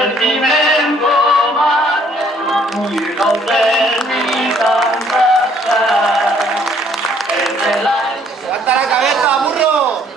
sentimiento más y no permitan pasar en el aire. ¡Levanta la cabeza, burro!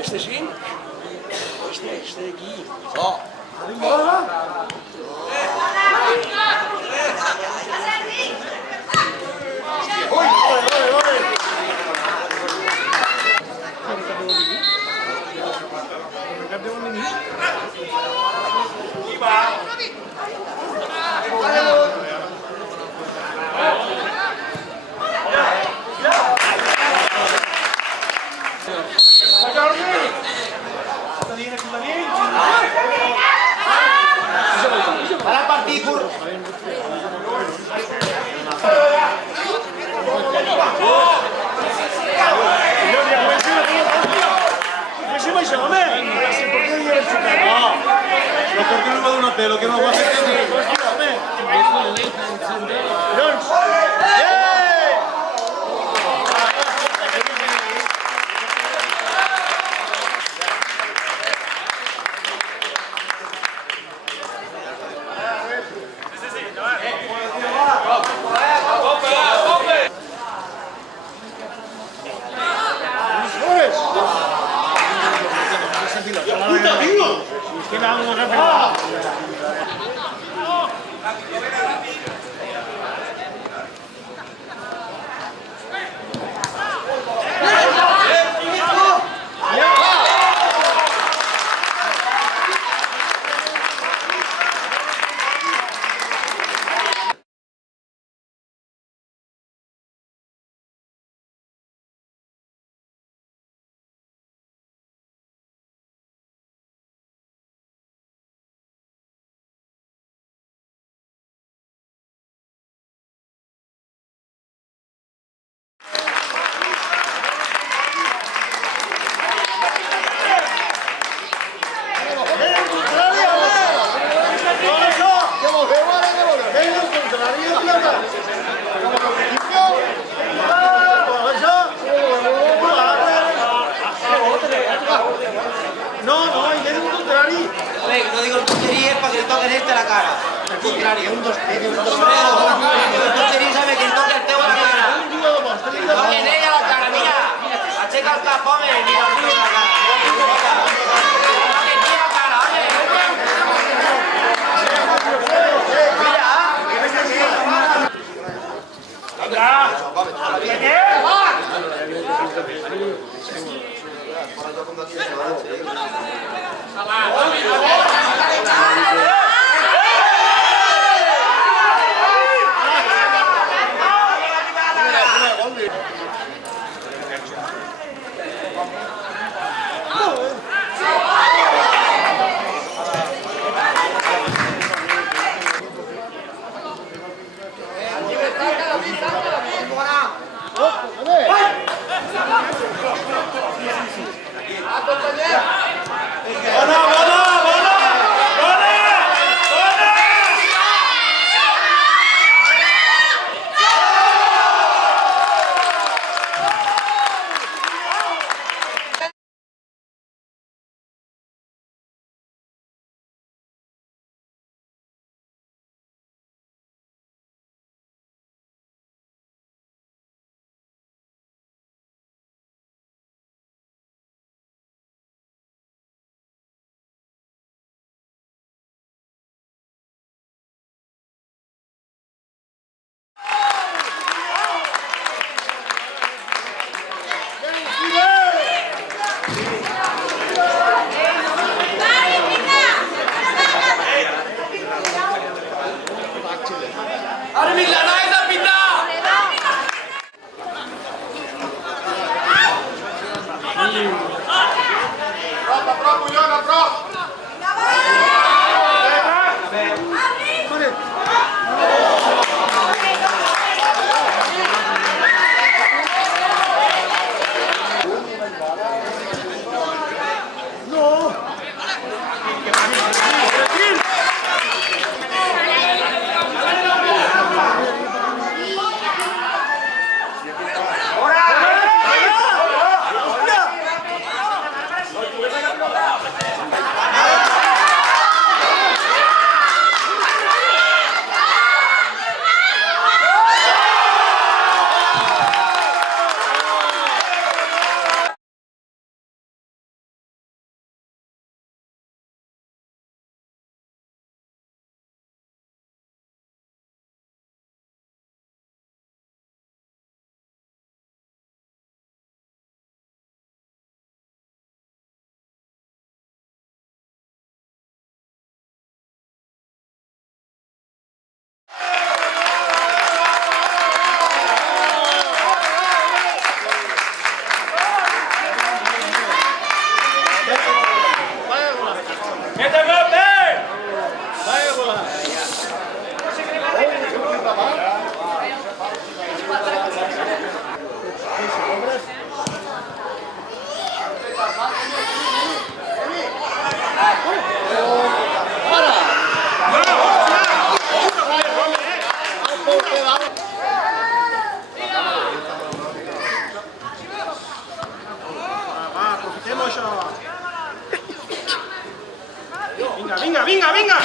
Este sí. Este de aquí. Para partir, burro. Lo que no va a hacer No digo el tontería para que le toquen este a la cara. El contrario, un dos, el tontería sabe que le toque el teo a la cara. Toquen ella a la cara, mira. Acheca el capón y mira el tío a la cara. Toquen ella a la cara, oye. Àrbitre, l'anàvem de pitar! Vinga, vinga, vinga!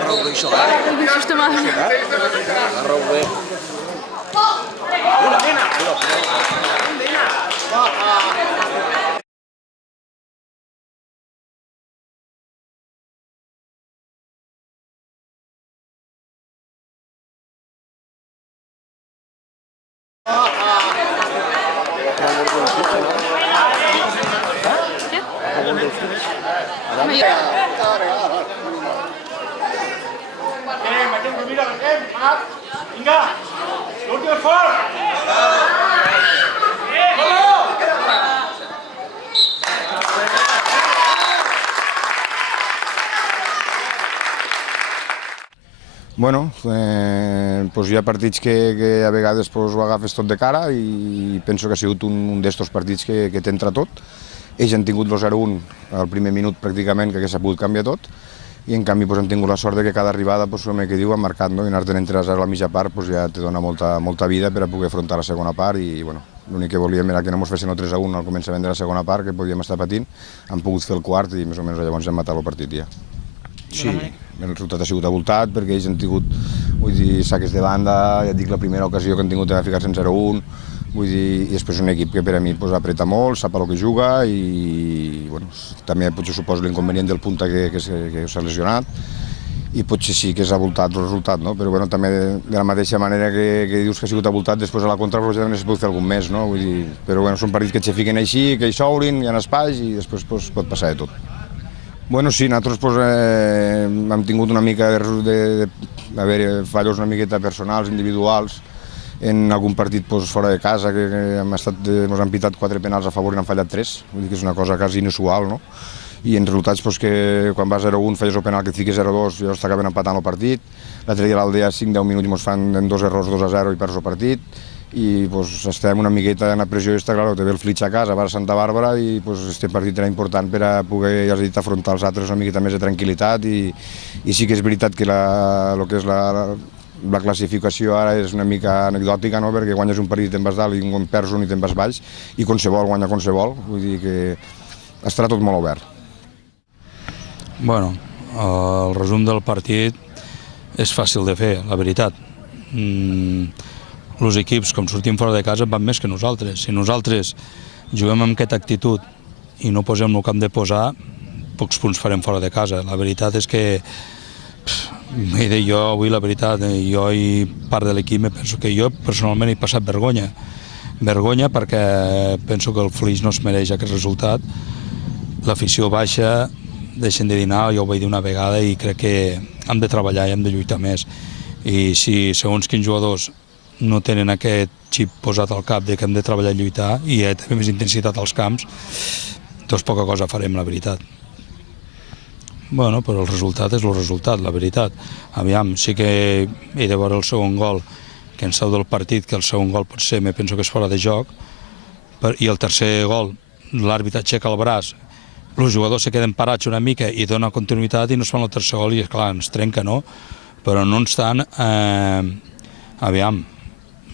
Agarra-ho bé, això, Agarra-ho bé. Vinga! L'últim esforç! Bueno, pues hi ha partits que a vegades pues, ho agafes tot de cara i penso que ha sigut un d'estos partits que t'entra tot. Ells han tingut el 0-1 al primer minut pràcticament, que s'ha pogut canviar tot, i en canvi pues, han tingut la sort de que cada arribada, pues, com que diu, han marcat, no? I anar-te'n entre 0 a la mitja part pues, ja te dona molta vida per a poder afrontar la segona part i bueno, l'únic que volíem era que no ens fessin el 3-1 al començament de la segona part, que podíem estar patint, han pogut fer el quart i més o menys llavors hem matat el partit ja. Sí, el resultat ha sigut avoltat perquè ells han tingut saques de banda, ja et dic la primera ocasió que han tingut de ficar-se en 0-1, Vull dir, i després un equip que per a mi pues, apreta molt, sap a lo que juga i bueno, també potser suposo l'inconvenient del punta que s'ha lesionat i potser sí que és avoltat el resultat, no? Però bueno, també de la mateixa manera que dius que ha sigut avoltat, després a la contra també es pot fer algun més, no? Vull dir, però bueno, són partits que et fiquen així, que hi s'obrin, hi ha espais i després pues, pot passar de tot. Bueno, sí, nosaltres pues, hem tingut una mica d'haver fallos una miqueta personals, individuals, en algun partit pues, fora de casa, que ens han pitat 4 penals a favor i n'han fallat 3, vull dir que és una cosa quasi inusual, no? I en resultats pues, que quan vas 0-1 feies el penal que et fiques 0-2 i llavors t'acaben empatant el partit, l'altre dia a l'Aldea 5-10 minuts ens fan en 2 errors 2-0 i perds el partit i pues, estem una miqueta en la pressió i està clar, te ve el Flitx a casa, vas a Santa Bàrbara i pues, este partit era important per a poder, ja has dit, afrontar els altres una miqueta més de tranquil·litat i sí que és veritat que el que és la classificació ara és una mica anecdòtica, no? Perquè guanyes un partit i te'n vas dalt i un perds un i te'n vas baix i qualsevol guanya qualsevol, vull dir que estarà tot molt obert. Bueno, el resum del partit és fàcil de fer, la veritat. Els equips, com sortim fora de casa, van més que nosaltres. Si nosaltres juguem amb aquesta actitud i no posem el que hem de posar, pocs punts farem fora de casa. La veritat és que jo avui, la veritat, jo i part de l'equip penso que jo personalment he passat vergonya. Vergonya perquè penso que el Flix no es mereix aquest resultat. L'afició baixa, deixen de dinar, jo ho vaig dir una vegada i crec que hem de treballar i hem de lluitar més. I si segons quins jugadors no tenen aquest xip posat al cap de que hem de treballar i lluitar i també més intensitat als camps, doncs poca cosa farem, la veritat. Bueno, però el resultat és el resultat, la veritat. Aviam, sí que he de veure el segon gol, que en seu del partit, que el segon gol potser me penso que és fora de joc, i el tercer gol, l'àrbitre aixeca el braç, els jugadors se queden parats una mica i dona continuïtat i no es fan el tercer gol i, esclar, ens trenca, no? Però no estan... Aviam,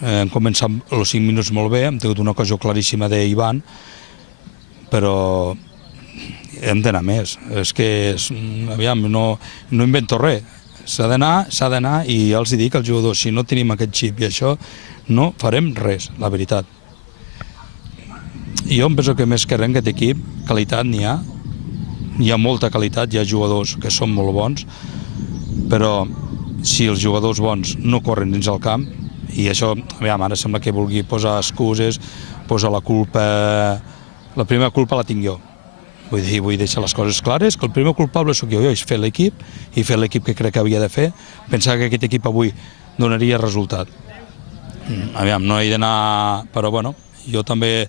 hem començat els 5 minuts molt bé, hem tingut una ocasió claríssima d'Ivan, però hem d'anar més. És que, aviam, no invento res. S'ha d'anar i ja els dic als jugadors, si no tenim aquest xip i això, no farem res, la veritat. Jo em penso que més que res en aquest equip, qualitat n'hi ha molta qualitat, hi ha jugadors que són molt bons, però si els jugadors bons no corren dins el camp, i això, aviam, ara sembla que vulgui posar excuses, posa la culpa... La primera culpa la tinc jo. Vull deixar les coses clares, que el primer culpable sóc jo, és fer l'equip, i fer l'equip que crec que havia de fer, pensar que aquest equip avui donaria resultat. Aviam, no he d'anar... Però bueno, jo també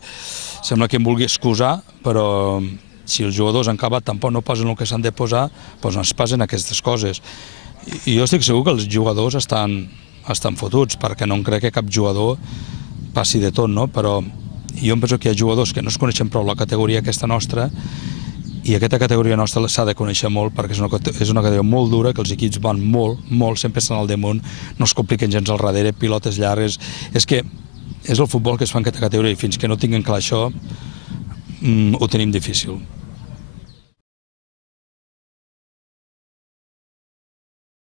sembla que em vulgui excusar, però si els jugadors en acabat tampoc no posen el que s'han de posar, doncs ens passen aquestes coses. I jo estic segur que els jugadors estan fotuts, perquè no em crec que cap jugador passi de tot, no? Però jo em penso que hi ha jugadors que no es coneixen prou la categoria aquesta nostra i aquesta categoria nostra s'ha de conèixer molt perquè és una categoria molt dura, que els equips van molt, sempre estan al damunt, no es compliquen gens al darrere, pilotes llargues... És que és el futbol que es fa en aquesta categoria i fins que no tinguem clar això ho tenim difícil.